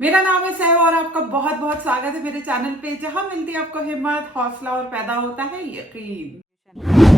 मेरा नाम है सहवा और आपका बहुत बहुत स्वागत है मेरे चैनल पे, जहां मिलती है आपको हिम्मत, हौसला और पैदा होता है यकीन।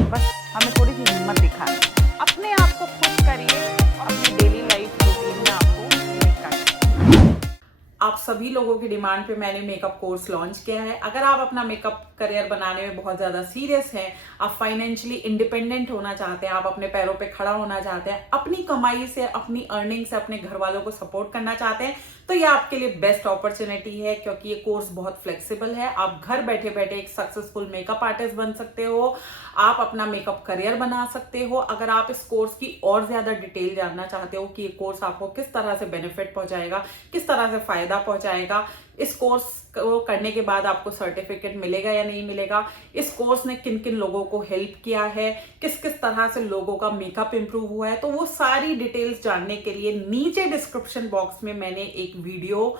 बस हमें थोड़ी सी हिम्मत दिखानी है। अपने आप को खुश करिए और अपनी डेली लाइफ रूटीन में आपको निकालिए। आप सभी लोगों की डिमांड पे मैंने मेकअप कोर्स लॉन्च किया है। अगर आप अपना मेकअप करियर बनाने में बहुत ज़्यादा सीरियस हैं, आप फाइनेंशियली इंडिपेंडेंट होना चाहते हैं, आप अपने पैरों पे खड़ा होना चाहते हैं, अपनी कमाई से, अपनी अर्निंग से अपने घर वालों को सपोर्ट करना चाहते हैं, तो ये आपके लिए बेस्ट अपॉर्चुनिटी है, क्योंकि ये कोर्स बहुत फ्लेक्सिबल है। आप घर बैठे बैठे एक सक्सेसफुल मेकअप आर्टिस्ट बन सकते हो, आप अपना मेकअप करियर बना सकते हो। अगर आप इस कोर्स की और ज़्यादा डिटेल जानना चाहते हो कि ये कोर्स आपको किस तरह से बेनिफिट पहुंचाएगा, किस तरह से फायदा पहुंचाएगा, इस कोर्स को करने के बाद आपको सर्टिफिकेट मिलेगा या नहीं मिलेगा, इस कोर्स ने किन किन लोगों को हेल्प किया है, किस किस तरह से लोगों का मेकअप इंप्रूव हुआ है, तो वो सारी डिटेल्स जानने के लिए नीचे डिस्क्रिप्शन बॉक्स में मैंने एक वीडियो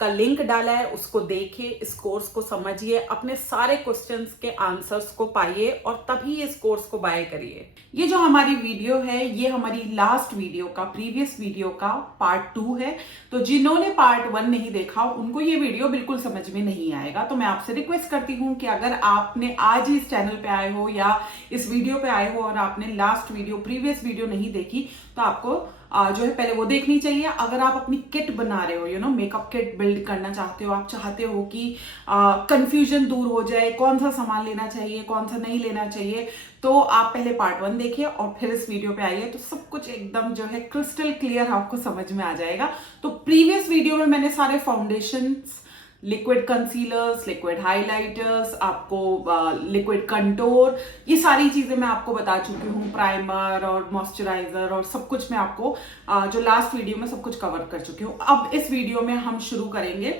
का लिंक डाला है, उसको देखिए, इस कोर्स को समझिए, अपने सारे क्वेश्चंस के आंसर्स को पाइए और तभी इस कोर्स को बाय करिए। ये जो हमारी वीडियो है, ये हमारी लास्ट वीडियो का, प्रीवियस वीडियो का पार्ट 2 है। तो जिन्होंने पार्ट 1 नहीं देखा उनको ये वीडियो बिल्कुल समझ में नहीं आएगा। तो मैं आपसे रिक्वेस्ट करती हूँ कि अगर आपने आज ही इस चैनल पे आए हो या इस वीडियो पे आए हो और आपने लास्ट वीडियो, प्रीवियस वीडियो नहीं देखी, तो आपको जो है पहले वो देखनी चाहिए। अगर आप अपनी किट बना रहे हो, मेकअप किट बिल्ड करना चाहते हो, आप चाहते हो कि कंफ्यूजन दूर हो जाए, कौन सा सामान लेना चाहिए, कौन सा नहीं लेना चाहिए, तो आप पहले पार्ट 1 देखिए और फिर इस वीडियो पे आइए, तो सब कुछ एकदम जो है क्रिस्टल क्लियर आपको समझ में आ जाएगा। तो प्रीवियस वीडियो में मैंने सारे foundations, liquid concealers, liquid highlighters, आपको लिक्विड कंटोर, ये सारी चीजें मैं आपको बता चुकी हूँ, प्राइमर और मॉइस्चराइजर और सब कुछ मैं आपको जो लास्ट वीडियो में सब कुछ कवर कर चुकी हूँ। अब इस वीडियो में हम शुरू करेंगे,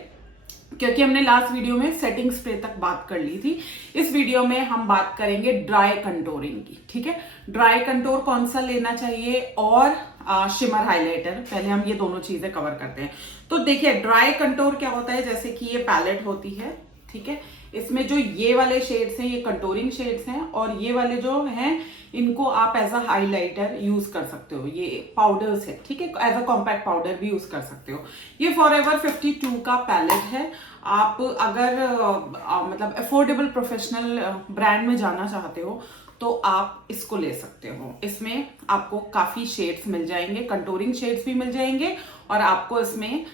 क्योंकि हमने लास्ट वीडियो में सेटिंग स्प्रे तक बात कर ली थी। इस वीडियो में हम बात करेंगे ड्राई कंटोरिंग की। ठीक है, ड्राई कंटोर कौन सा लेना चाहिए और शिमर हाइलाइटर, पहले हम ये दोनों चीजें कवर करते हैं। तो देखिए, ड्राई कंटोर क्या होता है, जैसे कि ये पैलेट होती है, ठीक है, इसमें जो ये वाले शेड्स हैं ये कंटोरिंग शेड्स हैं, और ये वाले जो हैं इनको आप एज अ हाइलाइटर यूज कर सकते हो। ये पाउडर्स है, ठीक है, एज अ कॉम्पैक्ट पाउडर भी यूज कर सकते हो। ये फॉरएवर 52 का पैलेट है। आप अगर मतलब अफोर्डेबल प्रोफेशनल ब्रांड में जाना चाहते हो तो आप इसको ले सकते हो। इसमें आपको काफी शेड्स मिल जाएंगे, कंटोरिंग शेड्स भी मिल जाएंगे, और आपको इसमें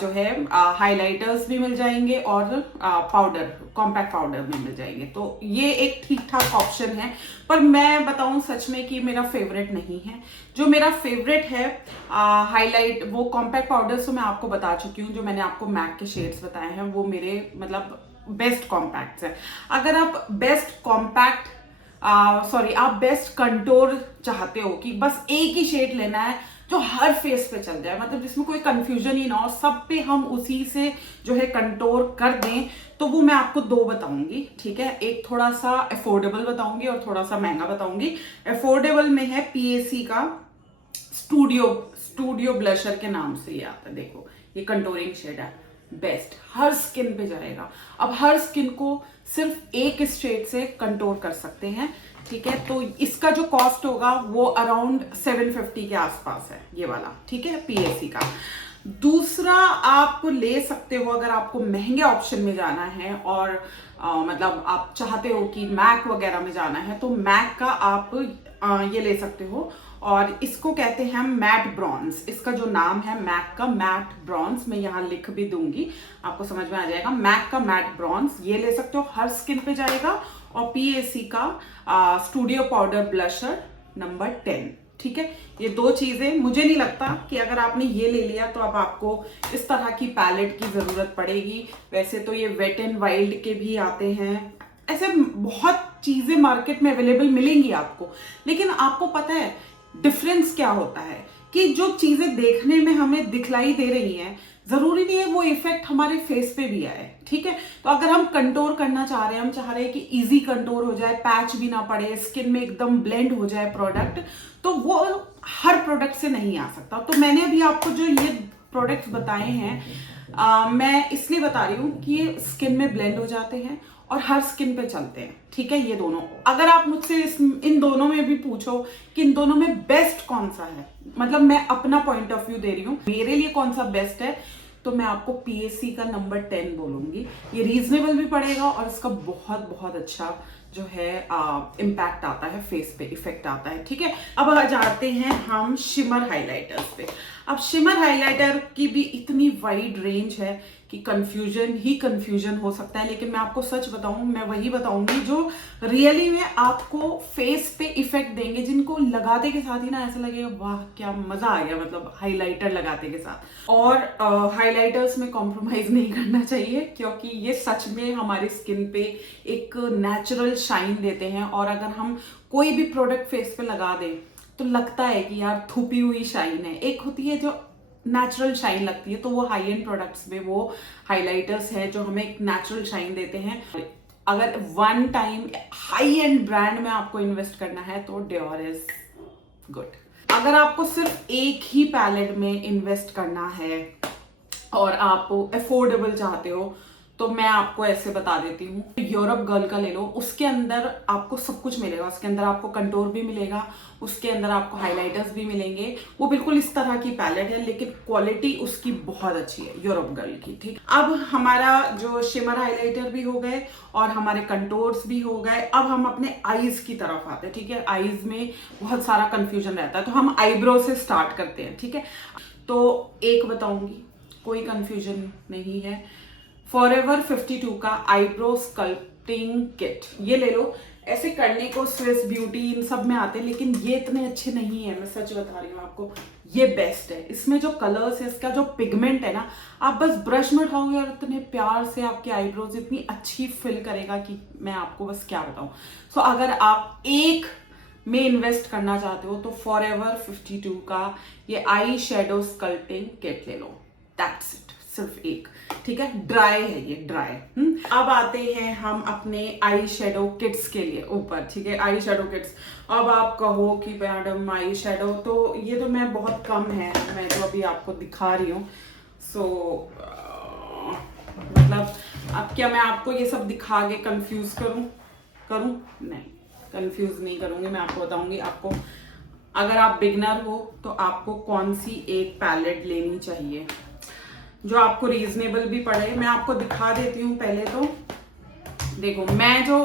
जो है हाइलाइटर्स भी मिल जाएंगे और पाउडर, कॉम्पैक्ट पाउडर भी मिल जाएंगे। तो ये एक ठीक ठाक ऑप्शन है, पर मैं बताऊं सच में कि मेरा फेवरेट नहीं है। जो मेरा फेवरेट है हाईलाइट, वो कॉम्पैक्ट पाउडर्स तो मैं आपको बता चुकी हूँ, जो मैंने आपको मैक के शेड्स बताए हैं वो मेरे मतलब बेस्ट कॉम्पैक्ट्स हैं। अगर आप बेस्ट कॉम्पैक्ट आप बेस्ट कंटोर चाहते हो कि बस एक ही शेड लेना है जो हर फेस पे चल जाए, मतलब जिसमें कोई कंफ्यूजन ही ना हो, सब पे हम उसी से जो है कंटोर कर दें, तो वो मैं आपको दो बताऊंगी। ठीक है, एक थोड़ा सा अफोर्डेबल बताऊंगी और थोड़ा सा महंगा बताऊंगी। अफोर्डेबल में है पीएसी का स्टूडियो ब्लशर के नाम से ये आता है। देखो, ये कंटोरिंग शेड है, बेस्ट, हर स्किन पे जाएगा। अब हर स्किन को सिर्फ एक शेड से कंटोर कर सकते हैं। ठीक है, तो इसका जो कॉस्ट होगा वो अराउंड 750 के आसपास है, ये वाला। ठीक है, पीएसी का। दूसरा आप ले सकते हो, अगर आपको महंगे ऑप्शन में जाना है और मतलब आप चाहते हो कि मैक वगैरह में जाना है, तो मैक का आप ये ले सकते हो, और इसको कहते हैं मैट ब्रॉन्ज। इसका जो नाम है मैक का मैट ब्रॉन्ज, मैं यहाँ लिख भी दूंगी, आपको समझ में आ जाएगा। मैक का मैट ब्रॉन्ज ये ले सकते हो, हर स्किन पे जाएगा। और पीएसी का स्टूडियो पाउडर ब्लशर नंबर 10। ठीक है, ये दो चीजें, मुझे नहीं लगता कि अगर आपने ये ले लिया तो अब आपको इस तरह की पैलेट की जरूरत पड़ेगी। वैसे तो ये वेट एंड वाइल्ड के भी आते हैं, ऐसे बहुत चीजें मार्केट में अवेलेबल मिलेंगी आपको, लेकिन आपको पता है डिफरेंस क्या होता है, कि जो चीजें देखने में हमें दिखलाई दे रही हैं, जरूरी नहीं है वो इफेक्ट हमारे फेस पे भी आए। ठीक है, तो अगर हम कंटोर करना चाह रहे हैं, हम चाह रहे हैं कि इजी कंटोर हो जाए, पैच भी ना पड़े, स्किन में एकदम ब्लेंड हो जाए प्रोडक्ट, तो वो हर प्रोडक्ट से नहीं आ सकता। तो मैंने अभी आपको जो ये प्रोडक्ट्स बताए हैं, मैं इसलिए बता रही हूँ कि ये स्किन में ब्लेंड हो जाते हैं और हर स्किन पे चलते हैं। ठीक है, ये दोनों, अगर आप मुझसे इन दोनों में भी पूछो कि इन दोनों में बेस्ट कौन सा है, मतलब मैं अपना पॉइंट ऑफ व्यू दे रही हूँ, मेरे लिए कौन सा बेस्ट है, तो मैं आपको PSC का नंबर 10 बोलूँगी। ये रीजनेबल भी पड़ेगा और इसका बहुत बहुत अच्छा जो है इम्पैक्ट आता है, फेस पे इफेक्ट आता है। ठीक है, अब आ जाते हैं हम शिमर हाइलाइटर्स पे। अब शिमर हाइलाइटर की भी इतनी वाइड रेंज है कि कंफ्यूजन हो सकता है, लेकिन मैं आपको सच बताऊं, मैं वही बताऊंगी जो रियली में आपको फेस पे इफेक्ट देंगे, जिनको लगाते के साथ ही ना ऐसा लगेगा वाह क्या मजा आ गया, मतलब हाइलाइटर लगाते के साथ। और हाइलाइटर्स में कॉम्प्रोमाइज नहीं करना चाहिए, क्योंकि ये सच में हमारी स्किन पे एक नेचुरल शाइन देते हैं। और अगर हम कोई भी प्रोडक्ट फेस पे लगा दें तो लगता है कि यार थुपी हुई शाइन है। एक होती है जो नेचुरल शाइन लगती है, तो वो हाई एंड प्रोडक्ट्स में वो हाइलाइटर्स हैं जो हमें एक नेचुरल शाइन देते हैं। अगर one time high and brand में आपको इन्वेस्ट करना है तो Dior इज गुड। अगर आपको सिर्फ एक ही पैलेट में इन्वेस्ट करना है और आप अफोर्डेबल चाहते हो, तो मैं आपको ऐसे बता देती हूँ, यूरोप गर्ल का ले लो। उसके अंदर आपको सब कुछ मिलेगा, उसके अंदर आपको कंटोर भी मिलेगा, उसके अंदर आपको हाइलाइटर्स भी मिलेंगे। वो बिल्कुल इस तरह की पैलेट है, लेकिन क्वालिटी उसकी बहुत अच्छी है यूरोप गर्ल की। ठीक, अब हमारा जो शिमर हाइलाइटर भी हो गए और हमारे कंटोर्स भी हो गए। अब हम अपने आईज की तरफ आते हैं। ठीक है, आईज में बहुत सारा कंफ्यूजन रहता है, तो हम आईब्रो से स्टार्ट करते हैं। ठीक है, तो एक बताऊंगी, कोई कंफ्यूजन नहीं है, फॉरएवर 52 का आईब्रो स्कल्पटिंग किट, ये ले लो। ऐसे करने को स्विस ब्यूटी इन सब में आते हैं, लेकिन ये इतने अच्छे नहीं है, मैं सच बता रही हूँ आपको। ये बेस्ट है, इसमें जो कलर्स है, इसका जो पिगमेंट है ना, आप बस ब्रश में उठाओगे और इतने प्यार से आपके आईब्रोज इतनी अच्छी फिल करेगा कि मैं आपको बस क्या बताऊं। सो अगर आप एक में इन्वेस्ट करना चाहते हो तो फॉरएवर 52 का ये आई शेडो स्कल्पटिंग किट ले लो। दैट्स इट, सिर्फ एक। ठीक है, ड्राई है ये, ड्राई। अब आते हैं हम अपने आई शेडो किट्स के लिए ऊपर। ठीक है, आई शेडो किट्स। अब आप कहो कि मैडम आई शेडो तो ये तो मैं बहुत कम है, मैं जो अभी आपको दिखा रही हूँ। सो मतलब अब क्या मैं आपको ये सब दिखा के कंफ्यूज करूं? नहीं, कंफ्यूज नहीं करूंगी। मैं आपको बताऊंगी, आपको अगर आप बिगनर हो तो आपको कौन सी एक पैलेट लेनी चाहिए जो आपको रीजनेबल भी पड़े। मैं आपको दिखा देती हूँ। पहले तो देखो, मैं जो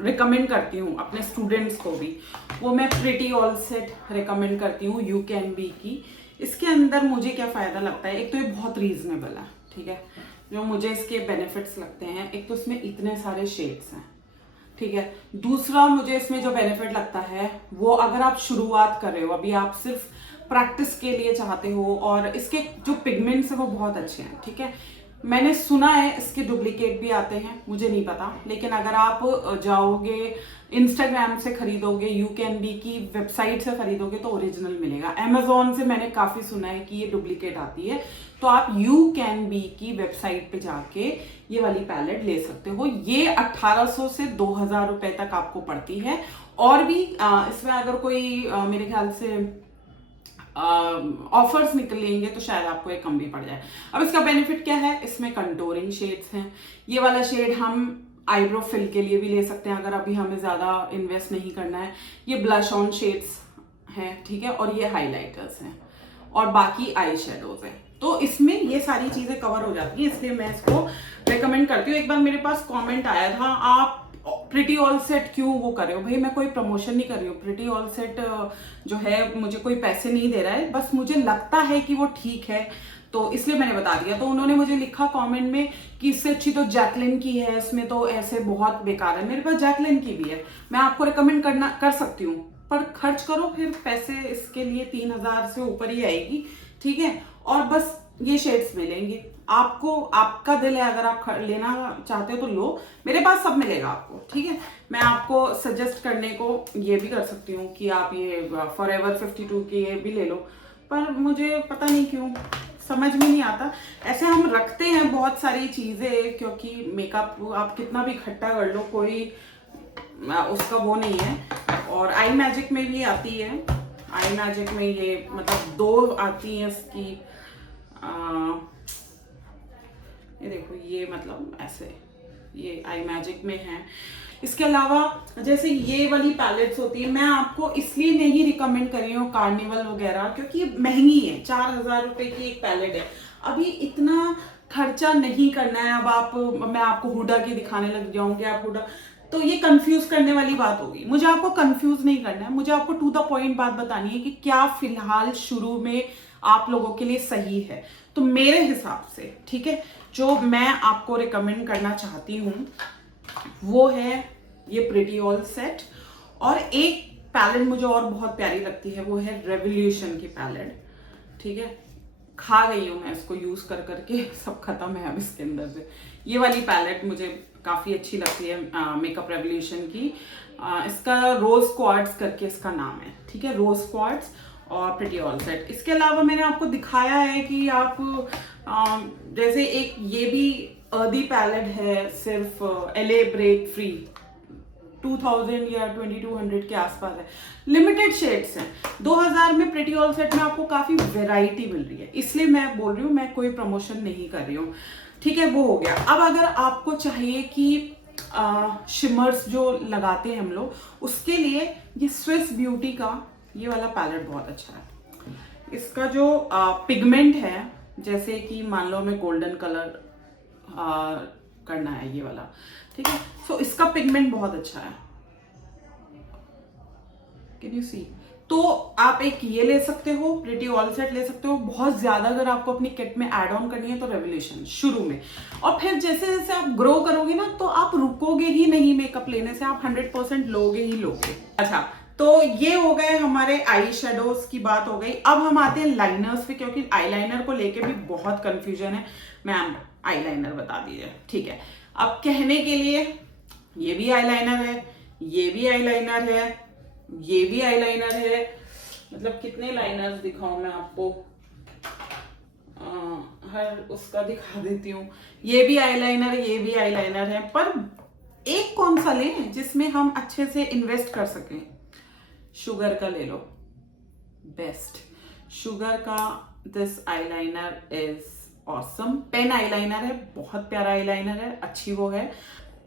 रिकमेंड करती हूँ अपने स्टूडेंट्स को भी, वो मैं प्रिटी ऑल सेट रिकमेंड करती हूँ यू कैन बी की। इसके अंदर मुझे क्या फ़ायदा लगता है, एक तो ये बहुत रीजनेबल है। ठीक है, जो मुझे इसके बेनिफिट्स लगते हैं, एक तो इसमें इतने सारे शेड्स हैं। ठीक है, दूसरा मुझे इसमें जो बेनिफिट लगता है वो, अगर आप शुरुआत कर रहे हो, अभी आप सिर्फ प्रैक्टिस के लिए चाहते हो, और इसके जो पिगमेंट्स हैं वो बहुत अच्छे हैं। ठीक है, मैंने सुना है इसके डुप्लीकेट भी आते हैं, मुझे नहीं पता, लेकिन अगर आप जाओगे इंस्टाग्राम से खरीदोगे, यू कैन बी की वेबसाइट से खरीदोगे तो ओरिजिनल मिलेगा। अमेजोन से मैंने काफी सुना है कि ये डुप्लीकेट आती है, तो आप यू कैन बी की वेबसाइट पे जाके ये वाली पैलेट ले सकते हो। ये 1800 से 2000 रुपए तक आपको पड़ती है। और भी इसमें अगर कोई मेरे ख्याल से ऑफर्स निकलेंगे तो शायद आपको एक कम भी पड़ जाए। अब इसका बेनिफिट क्या है, इसमें कंटोरिंग शेड्स हैं। ये वाला शेड हम आईब्रो फिल के लिए भी ले सकते हैं, अगर अभी हमें ज्यादा इन्वेस्ट नहीं करना है। ये ब्लश ऑन शेड्स हैं। ठीक है, और ये हाइलाइटर्स हैं, और बाकी आई शेडोज हैं। तो इसमें ये सारी चीजें कवर हो जाती हैं, इसलिए मैं इसको रेकमेंड करती हूँ। एक बार मेरे पास कमेंट आया था, आप प्रिटी ऑल सेट क्यों वो कर रहे हो? भाई मैं कोई प्रमोशन नहीं कर रही हूँ, प्रिटी ऑल सेट जो है मुझे कोई पैसे नहीं दे रहा है, बस मुझे लगता है कि वो ठीक है, तो इसलिए मैंने बता दिया। तो उन्होंने मुझे लिखा कमेंट में कि इससे अच्छी तो जैकलिन की है, इसमें तो ऐसे बहुत बेकार है। मेरे पास जैकलिन की भी है, मैं आपको रिकमेंड कर सकती हूँ, पर खर्च करो फिर पैसे, इसके लिए 3000 से ऊपर ही आएगी। ठीक है, और बस ये शेड्स मिलेंगे आपको, आपका दिल है, अगर आप लेना चाहते हो तो लो, मेरे पास सब मिलेगा आपको। ठीक है, मैं आपको सजेस्ट करने को ये भी कर सकती हूँ कि आप ये फॉरएवर 52 की ये भी ले लो, पर मुझे पता नहीं क्यों समझ में नहीं आता। ऐसे हम रखते हैं बहुत सारी चीजें, क्योंकि मेकअप आप कितना भी इकट्ठा कर लो, कोई उसका वो नहीं है। और आई मैजिक में भी आती है, आई मैजिक में ये मतलब 2 आती हैं इसकी। ये देखो, ये मतलब ऐसे, ये आई मैजिक में है। इसके अलावा जैसे ये वाली पैलेट्स होती है, मैं आपको इसलिए नहीं रिकमेंड कर रही हूँ कार्निवल वगैरह, क्योंकि ये महंगी है। 4000 रुपए की एक पैलेट है। अभी इतना खर्चा नहीं करना है। अब मैं आपको हुडा के दिखाने लग जाऊंगी, आप हुडा, तो ये कंफ्यूज करने वाली बात होगी। मुझे आपको कंफ्यूज नहीं करना है, मुझे आपको टू द पॉइंट बात बतानी है कि क्या फिलहाल शुरू में आप लोगों के लिए सही है। तो मेरे हिसाब से, ठीक है, जो मैं आपको रिकमेंड करना चाहती हूँ वो है ये प्रिटी ऑल सेट, और एक पैलेट मुझे और बहुत प्यारी लगती है, वो है रेवोल्यूशन की पैलेट। ठीक है, खा गई हूँ मैं इसको यूज कर करके, सब खत्म है अब इसके अंदर से। ये वाली पैलेट मुझे काफी अच्छी लगती है मेकअप रेवोल्यूशन की। इसका रोज क्वार्ट्स करके इसका नाम है, ठीक है, रोज क्वार्ट्स और प्रिटी ऑल सेट। इसके अलावा मैंने आपको दिखाया है कि आप जैसे एक ये भी अर्दी पैलेट है, सिर्फ LA ब्रेक फ्री, 2000 या 2200 के आसपास है, लिमिटेड शेड्स हैं। 2000 में प्रिटी ऑल सेट में आपको काफी वैरायटी मिल रही है, इसलिए मैं बोल रही हूँ, मैं कोई प्रमोशन नहीं कर रही हूँ। ठीक है, वो हो गया। अब अगर आपको चाहिए कि शिमर्स जो लगाते हैं हम लोग, उसके लिए ये स्विस ब्यूटी का ये वाला पैलेट बहुत अच्छा है। इसका जो पिगमेंट है, जैसे कि मान लो हमें गोल्डन कलर करना है ये वाला, ठीक है, सो इसका पिगमेंट बहुत अच्छा है, कैन यू सी। तो आप एक ये ले सकते हो, प्रिटी ऑल सेट ले सकते हो। बहुत ज्यादा अगर आपको अपनी किट में ऐड ऑन करनी है तो रेवोल्यूशन शुरू में, और फिर जैसे जैसे आप ग्रो करोगे ना तो आप रुकोगे ही नहीं मेकअप लेने से, आप 100% लोगे ही लोगे। अच्छा, तो ये हो गए हमारे आई शेडोज की बात हो गई। अब हम आते हैं लाइनर्स पे, क्योंकि आईलाइनर को लेके भी बहुत कंफ्यूजन है। मैम आईलाइनर बता दीजिए, ठीक है। अब कहने के लिए ये भी आईलाइनर है, ये भी आईलाइनर है, ये भी आईलाइनर है, मतलब कितने लाइनर्स दिखाऊं मैं आपको, हर उसका दिखा देती हूँ। ये भी आईलाइनर है, ये भी आईलाइनर है, पर एक कौन सा लें जिसमें हम अच्छे से इन्वेस्ट कर सकें। शुगर का ले लो, बेस्ट। शुगर का this eyeliner is awesome. Pen eyeliner है, बहुत प्यारा आईलाइनर है, अच्छी वो है।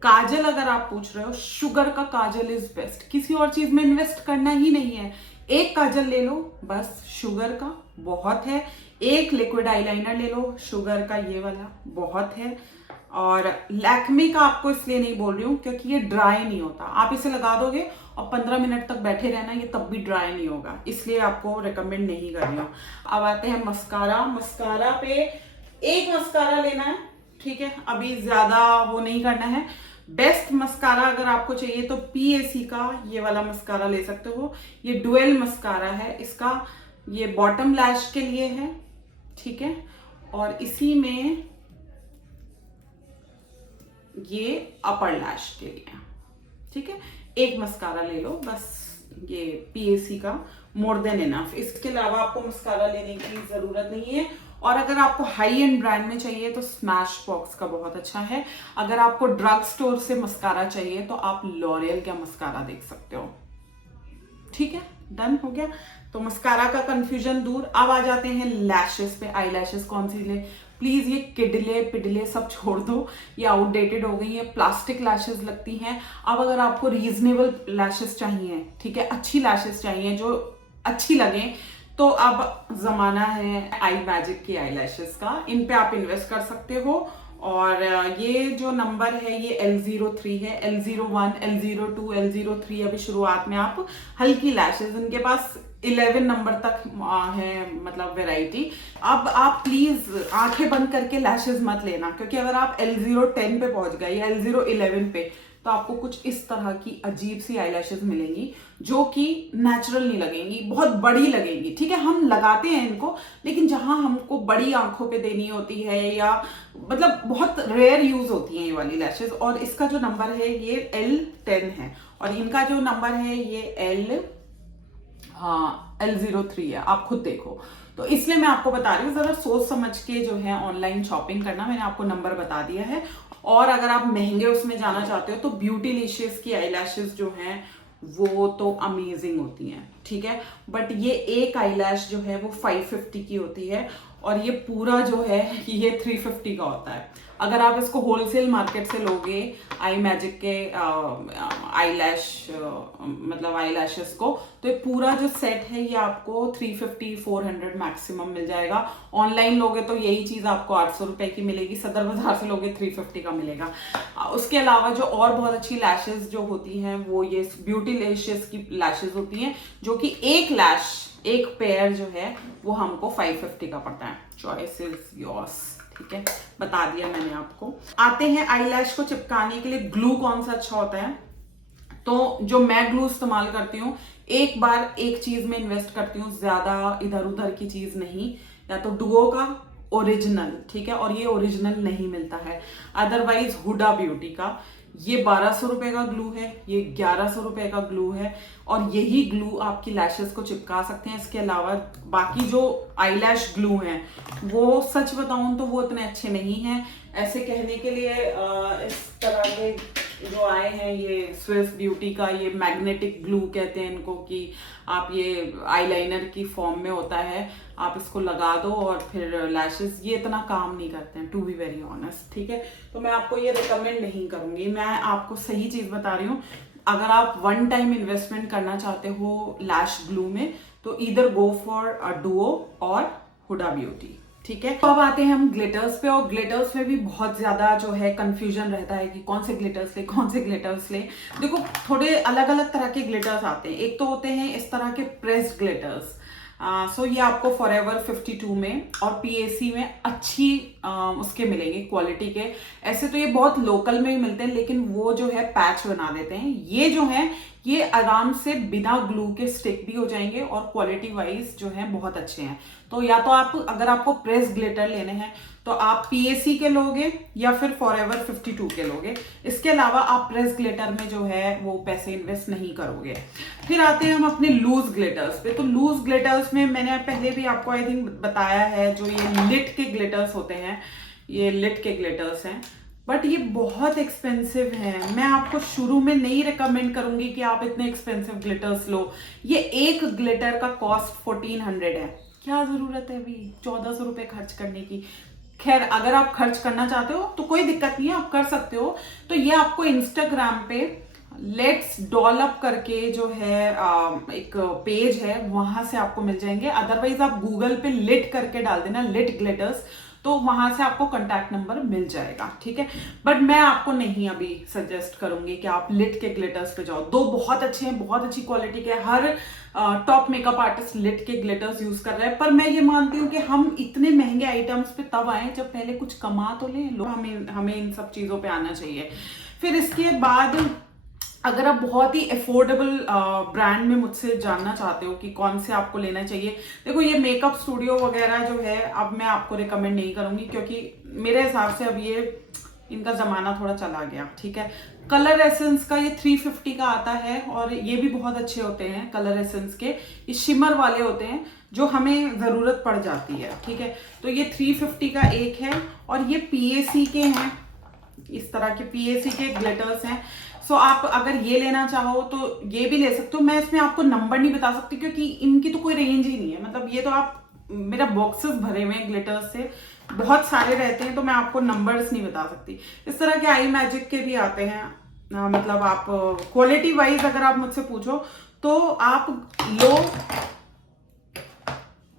काजल अगर आप पूछ रहे हो, शुगर का काजल इज बेस्ट, किसी और चीज में इन्वेस्ट करना ही नहीं है, एक काजल ले लो बस, शुगर का बहुत है। एक लिक्विड आईलाइनर ले लो, शुगर का ये वाला बहुत है। और लैक्मे का आपको इसलिए नहीं बोल रही हूँ क्योंकि ये ड्राई नहीं होता, आप इसे लगा दोगे और 15 मिनट तक बैठे रहना, ये तब भी ड्राई नहीं होगा, इसलिए आपको रिकमेंड नहीं कर रही हूँ। अब आते हैं मस्कारा। मस्कारा पे एक मस्कारा लेना है, ठीक है, अभी ज्यादा वो नहीं करना है। बेस्ट मस्कारा अगर आपको चाहिए तो PAC का ये वाला मस्कारा ले सकते हो। ये डुअल मस्कारा है, इसका ये बॉटम लैश के लिए है, ठीक है, और इसी में ये अपर लैश के लिए, ठीक है। एक मस्कारा ले लो बस, ये PAC का, मोर देन इनफ। इसके अलावा आपको मस्कारा लेने की जरूरत नहीं है। और अगर आपको हाई एंड ब्रांड में चाहिए तो स्मैश बॉक्स का बहुत अच्छा है। अगर आपको ड्रग स्टोर से मस्कारा चाहिए तो आप लॉरियल का मस्कारा देख सकते हो, ठीक है, डन हो गया। तो मस्कारा का कंफ्यूजन दूर। अब आ जाते हैं लैशेस पे। आई लैशेस कौन सी ले? प्लीज ये किडले पिडले सब छोड़ दो, ये आउटडेटेड हो गई है, प्लास्टिक लैशेस लगती हैं। अब अगर आपको रीजनेबल लैशेस चाहिए, ठीक है, अच्छी लैशेस चाहिए जो अच्छी लगे, तो अब जमाना है आई मैजिक की आई लैशेस का, इन पे आप इन्वेस्ट कर सकते हो। और ये जो नंबर है ये L03 है, L01, L02, L03 अभी शुरुआत में आप हल्की लैशेस, इनके पास 11 नंबर तक है, मतलब वैरायटी। अब आप प्लीज आंखें बंद करके लैशेस मत लेना, क्योंकि अगर आप L010 पे पहुंच गए या L011 पे, तो आपको कुछ इस तरह की अजीब सी आई लैशेस मिलेंगी जो कि नेचुरल नहीं लगेंगी, बहुत बड़ी लगेंगी, ठीक है। हम लगाते हैं इनको, लेकिन जहां हमको बड़ी आंखों पे देनी होती है या मतलब बहुत रेयर यूज होती हैं ये वाली लैशेस। और इसका जो नंबर है ये L10 है, और इनका जो नंबर है ये L03 है, आप खुद देखो। तो इसलिए मैं आपको बता रही हूँ, जरा सोच समझ के जो है ऑनलाइन शॉपिंग करना। मैंने आपको नंबर बता दिया है। और अगर आप महंगे उसमें जाना चाहते हो तो ब्यूटीलिशियस की आई लैशेस जो हैं वो तो अमेजिंग होती हैं, ठीक है। बट ये एक आई लैश जो है वो 550 की होती है, और ये पूरा जो है ये 350 का होता है। अगर आप इसको होलसेल मार्केट से लोगे आई मैजिक के आई लैश मतलब आई लैशेस को, तो ये पूरा जो सेट है ये आपको 350-400 मैक्सिमम मिल जाएगा। ऑनलाइन लोगे तो यही चीज आपको 800 रुपए की मिलेगी, सदर बाजार से लोगे 350 का मिलेगा। उसके अलावा जो और बहुत अच्छी लैशेस जो होती हैं वो ये ब्यूटी लैशेस की लैशेस होती हैं, जो कि एक पेयर जो है वो हमको 550 का पड़ता है। चॉइस इज योर्स, ठीक है, बता दिया मैंने आपको। आते हैं आईलैश को चिपकाने के लिए ग्लू कौन सा अच्छा होता है। तो जो मैं ग्लू इस्तेमाल करती हूँ, एक बार एक चीज में इन्वेस्ट करती हूँ, ज्यादा इधर उधर की चीज नहीं। या तो डुओ का ओरिजिनल, ठीक है, और ये ओरिजिनल नहीं मिलता है। अदरवाइज हुडा ब्यूटी का ये 1200 रुपए का ग्लू है, ये 1100 रुपए का ग्लू है, और यही ग्लू आपकी लैशेस को चिपका सकते हैं। इसके अलावा बाकी जो आईलैश ग्लू हैं वो सच बताऊं तो वो इतने अच्छे नहीं हैं। ऐसे कहने के लिए इस तरह के जो आए हैं ये स्विस ब्यूटी का ये मैग्नेटिक ग्लू कहते हैं इनको, कि आप ये आईलाइनर की फॉर्म में होता है, आप इसको लगा दो और फिर लैशेस, ये इतना काम नहीं करते हैं टू बी वेरी ऑनेस्ट, ठीक है। तो मैं आपको ये रिकमेंड नहीं करूंगी, मैं आपको सही चीज बता रही हूँ। अगर आप वन टाइम इन्वेस्टमेंट करना चाहते हो लैश ग्लू में तो either go for a duo और हुडा ब्यूटी, ठीक है। तो अब आते हैं हम ग्लिटर्स पे, और ग्लिटर्स में भी बहुत ज्यादा जो है कंफ्यूजन रहता है कि कौन से ग्लिटर्स ले, कौन से ग्लिटर्स ले। देखो थोड़े अलग अलग तरह के ग्लिटर्स आते हैं। एक तो होते हैं इस तरह के प्रेस्ड ग्लिटर्स, सो ये आपको फॉरएवर 52 में और पीएसी में अच्छी उसके मिलेंगे क्वालिटी के। ऐसे तो ये बहुत लोकल में ही मिलते हैं, लेकिन वो जो है पैच बना देते हैं। ये जो है ये आराम से बिना ग्लू के स्टिक भी हो जाएंगे और क्वालिटी वाइज जो है बहुत अच्छे हैं। तो या तो आप अगर आपको प्रेस ग्लिटर लेने हैं तो आप पीएसी के लोगे या फिर फॉरएवर 52 के लोगे। इसके अलावा आप प्रेस ग्लिटर में जो है वो पैसे इन्वेस्ट नहीं करोगे। फिर आते हैं हम अपने लूज ग्लिटर्स पे। तो लूज ग्लिटर्स में मैंने पहले भी आपको आई थिंक बताया है, जो ये लिट के ग्लिटर्स होते हैं, ये लिट के ग्लिटर्स हैं, बट ये बहुत एक्सपेंसिव हैं। मैं आपको शुरू में नहीं रिकमेंड करूंगी कि आप इतने एक्सपेंसिव ग्लिटर्स लो। ये एक ग्लिटर का कॉस्ट 1400 है। क्या जरूरत है अभी 1400 रुपए खर्च करने की। खैर अगर आप खर्च करना चाहते हो तो कोई दिक्कत नहीं है, आप कर सकते हो। तो ये आपको इंस्टाग्राम पे लेट्स डॉलअप करके जो है एक पेज है, वहां से आपको मिल जाएंगे। अदरवाइज आप गूगल पे लिट करके डाल देना, लिट ग्लिटर्स, तो वहां से आपको कांटेक्ट नंबर मिल जाएगा, ठीक है। बट मैं आपको नहीं अभी सजेस्ट करूंगी कि आप लिट के ग्लिटर्स पे जाओ। दो बहुत अच्छे हैं, बहुत अच्छी क्वालिटी के, हर टॉप मेकअप आर्टिस्ट लिट के ग्लिटर्स यूज कर रहे हैं। पर मैं ये मानती हूँ कि हम इतने महंगे आइटम्स पे तब आए जब पहले कुछ कमा तो लें लो। हमें इन सब चीजों पे आना चाहिए। फिर इसके बाद अगर आप बहुत ही अफोर्डेबल ब्रांड में मुझसे जानना चाहते हो कि कौन से आपको लेना चाहिए, देखो ये मेकअप स्टूडियो वगैरह जो है अब मैं आपको रिकमेंड नहीं करूंगी, क्योंकि मेरे हिसाब से अब ये इनका जमाना थोड़ा चला गया, ठीक है। कलर एसेंस का ये 350 का आता है और ये भी बहुत अच्छे होते हैं कलर एसेंस के। ये शिमर वाले होते हैं जो हमें जरूरत पड़ जाती है, ठीक है। तो ये 350 का एक है, और ये पीएसी के हैं, इस तरह के पीएसी के ग्लिटर्स हैं। सो आप अगर ये लेना चाहो तो ये भी ले सकते हो। मैं इसमें आपको नंबर नहीं बता सकती क्योंकि इनकी तो कोई रेंज ही नहीं है। मतलब ये तो आप, मेरा बॉक्सेस भरे हुए हैं ग्लिटर्स से, बहुत सारे रहते हैं, तो मैं आपको नंबर्स नहीं बता सकती। इस तरह के आई मैजिक के भी आते हैं। मतलब आप क्वालिटी वाइज अगर आप मुझसे पूछो तो आप लो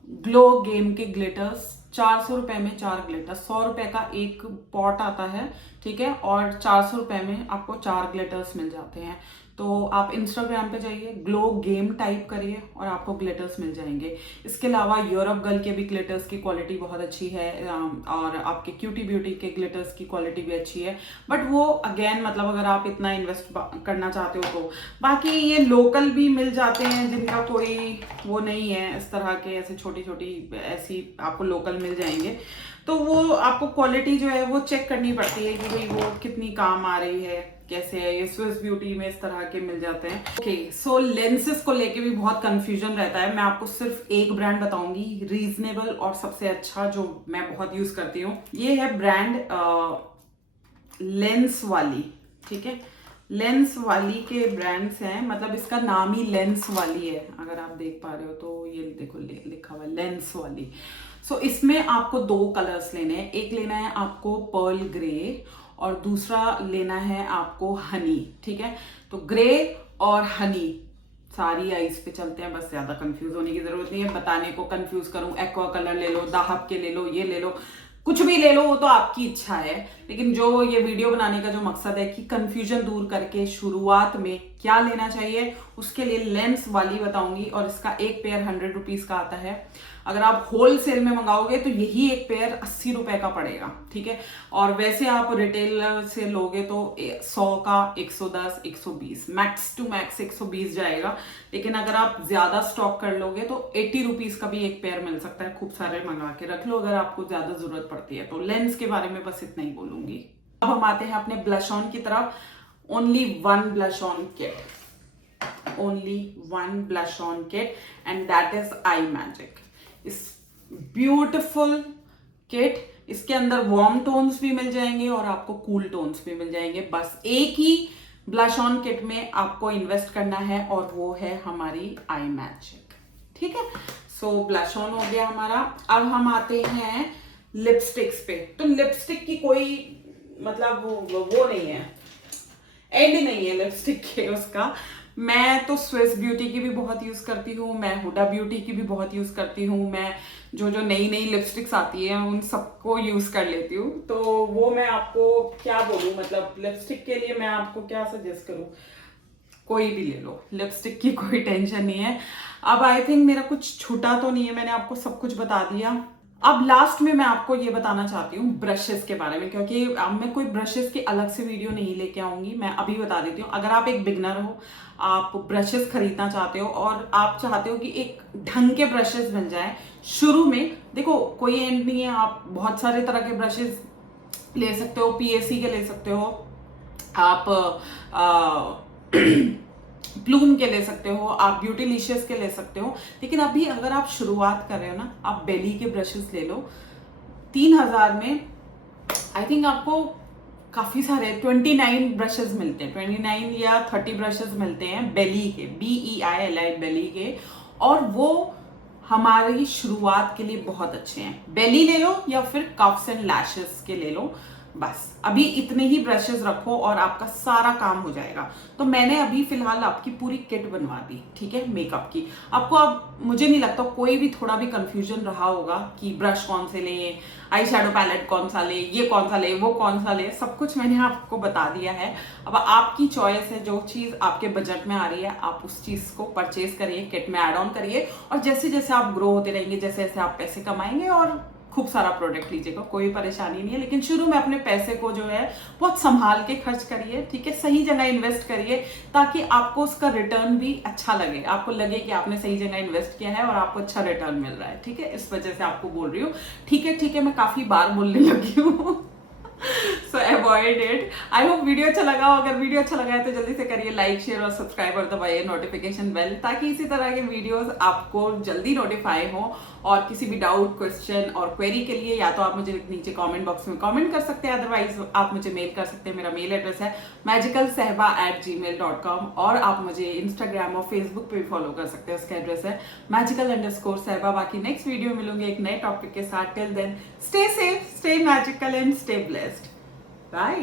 ग्लो गेम के ग्लिटर्स, 400 रुपए में 4 ग्लिटर, 100 रुपए का एक पॉट आता है, ठीक है, और 400 रुपए में आपको 4 ग्लिटर्स मिल जाते हैं। तो आप इंस्टाग्राम पे जाइए, ग्लो गेम टाइप करिए और आपको ग्लिटर्स मिल जाएंगे। इसके अलावा यूरोप गर्ल के भी ग्लिटर्स की क्वालिटी बहुत अच्छी है, और आपके क्यूटी ब्यूटी के ग्लिटर्स की क्वालिटी भी अच्छी है। बट वो अगेन मतलब अगर आप इतना इन्वेस्ट करना चाहते हो तो, बाकी ये लोकल भी मिल जाते हैं जिनका कोई वो नहीं है, इस तरह के ऐसे छोटी छोटी ऐसी आपको लोकल मिल जाएंगे। तो वो आपको क्वालिटी जो है वो चेक करनी पड़ती है कि भाई वो कितनी काम आ रही है, कैसे है। ये स्विस ब्यूटी में इस तरह के मिल जाते हैं। ओके, सो लेंसेज को लेके भी बहुत कंफ्यूजन रहता है। मैं आपको सिर्फ एक ब्रांड बताऊंगी, रीजनेबल और सबसे अच्छा, जो मैं बहुत यूज करती हूँ। ये है ब्रांड लेंस वाली, ठीक है। लेंस वाली के ब्रांड्स हैं, मतलब इसका नाम ही लेंस वाली है। अगर आप देख पा रहे हो तो ये देखो लिखा हुआ है लेंस वाली। सो इसमें आपको 2 कलर्स लेने हैं। एक लेना है आपको पर्ल ग्रे और दूसरा लेना है आपको हनी। ठीक है, तो ग्रे और हनी सारी आइज पे चलते हैं, बस ज्यादा कंफ्यूज होने की जरूरत नहीं है। बताने को कंफ्यूज करूं, एक्वा कलर ले लो, दाहब के ले लो, ये ले लो, कुछ भी ले लो, वो तो आपकी इच्छा है। लेकिन जो ये वीडियो बनाने का जो मकसद है कि कंफ्यूजन दूर करके शुरुआत में क्या लेना चाहिए, उसके लिए लेंस वाली बताऊंगी। और इसका एक पेयर 100 रुपीज का आता है। अगर आप होलसेल में मंगाओगे तो यही एक पेयर 80 रुपए का पड़ेगा। ठीक है, और वैसे आप रिटेल से लोगे तो 100 का 110, 120, मैक्स टू मैक्स 120 जाएगा। लेकिन अगर आप ज्यादा स्टॉक कर लोगे तो 80 रुपीज का भी एक पेयर मिल सकता है। खूब सारे मंगा के रख लो अगर आपको ज्यादा जरूरत पड़ती है। तो लेंस के बारे में बस इतना ही बोलूंगी। अब हम आते हैं अपने ब्लश ऑन की तरफ। Only 1 blush on kit, only 1 blush on kit, and that is I magic. इस ब्यूटिफुल किट, इसके अंदर वार्म टोन्स भी मिल जाएंगे और आपको कूल टोन्स भी मिल जाएंगे। बस एक ही ब्लश ऑन किट में आपको इन्वेस्ट करना है और वो है हमारी आई मैजिक। ठीक है, सो ब्लश ऑन हो गया हमारा। अब हम आते हैं लिपस्टिक्स पे। तो लिपस्टिक की कोई मतलब वो नहीं है, एंड नहीं है लिपस्टिक के उसका। मैं तो स्विस ब्यूटी की भी बहुत यूज करती हूँ, मैं हुडा ब्यूटी की भी बहुत यूज करती हूँ, मैं जो जो नई नई लिपस्टिक्स आती है उन सबको यूज कर लेती हूँ। तो वो मैं आपको क्या बोलूँ, मतलब लिपस्टिक के लिए मैं आपको क्या सजेस्ट करूँ, कोई भी ले लो, लिपस्टिक की कोई टेंशन नहीं है। अब आई थिंक मेरा कुछ छूटा तो नहीं है, मैंने आपको सब कुछ बता दिया। अब लास्ट में मैं आपको ये बताना चाहती हूँ ब्रशेस के बारे में, क्योंकि अब मैं कोई ब्रशेस की अलग से वीडियो नहीं लेके आऊंगी। मैं अभी बता देती हूँ, अगर आप एक बिगनर हो, आप ब्रशेस खरीदना चाहते हो और आप चाहते हो कि एक ढंग के ब्रशेस मिल जाए शुरू में, देखो कोई एंड नहीं है, आप बहुत सारे तरह के ब्रशेस ले सकते हो, पीएससी के ले सकते हो, आप प्लूम के ले सकते हो, आप ब्यूटीलिशियस के ले सकते हो। लेकिन अभी अगर आप शुरुआत कर रहे हो ना, आप बेली के ब्रशेस ले लो। 3000 में आई थिंक आपको काफी सारे 29 ब्रशेस मिलते हैं, 29 या 30 ब्रशेस मिलते हैं बेली के, BEILI बेली के, और वो हमारी शुरुआत के लिए बहुत अच्छे हैं। बेली ले लो या फिर कफ्स एंड लैशेस के ले लो, बस अभी इतने ही ब्रशेस रखो और आपका सारा काम हो जाएगा। तो मैंने अभी फिलहाल आपकी पूरी किट बनवा दी, ठीक है, मेकअप की। आपको अब मुझे नहीं लगता कोई भी थोड़ा भी कंफ्यूजन रहा होगा कि ब्रश कौन से ले, आई शैडो पैलेट कौन सा ले, ये कौन सा ले, वो कौन सा ले, सब कुछ मैंने आपको बता दिया है। अब आपकी चॉइस है, जो चीज आपके बजट में आ रही है आप उस चीज को परचेज करिए, किट में ऐड ऑन करिए, और जैसे जैसे आप ग्रो होते रहेंगे, जैसे जैसे आप पैसे कमाएंगे और खूब सारा प्रोडक्ट लीजिएगा, कोई परेशानी नहीं है। लेकिन शुरू में अपने पैसे को जो है बहुत संभाल के खर्च करिए, ठीक है, सही जगह इन्वेस्ट करिए, ताकि आपको उसका रिटर्न भी अच्छा लगे, आपको लगे कि आपने सही जगह इन्वेस्ट किया है और आपको अच्छा रिटर्न मिल रहा है। ठीक है, इस वजह से आपको बोल रही हूँ। ठीक है, मैं काफी बार बोलने लगी हूँ सो avoid it. I hope video अच्छा लगा हो। अगर वीडियो अच्छा लगा है तो जल्दी से करिए लाइक, शेयर और सब्सक्राइब और दबाइए नोटिफिकेशन बेल, ताकि इसी तरह के वीडियोस आपको जल्दी नोटिफाई हो। और किसी भी डाउट, क्वेश्चन और क्वेरी के लिए या तो आप मुझे नीचे कमेंट बॉक्स में कमेंट कर सकते हैं, अदरवाइज आप मुझे मेल कर सकते हैं। मेरा मेल एड्रेस है magicalsehba@gmail.com, और आप मुझे इंस्टाग्राम और फेसबुक पे भी फॉलो कर सकते हैं, उसका एड्रेस है magical_sehba। बाकी नेक्स्ट वीडियो मिलूंगी एक नए टॉपिक के साथ। Till then stay safe, stay magical and stay blessed. Bye.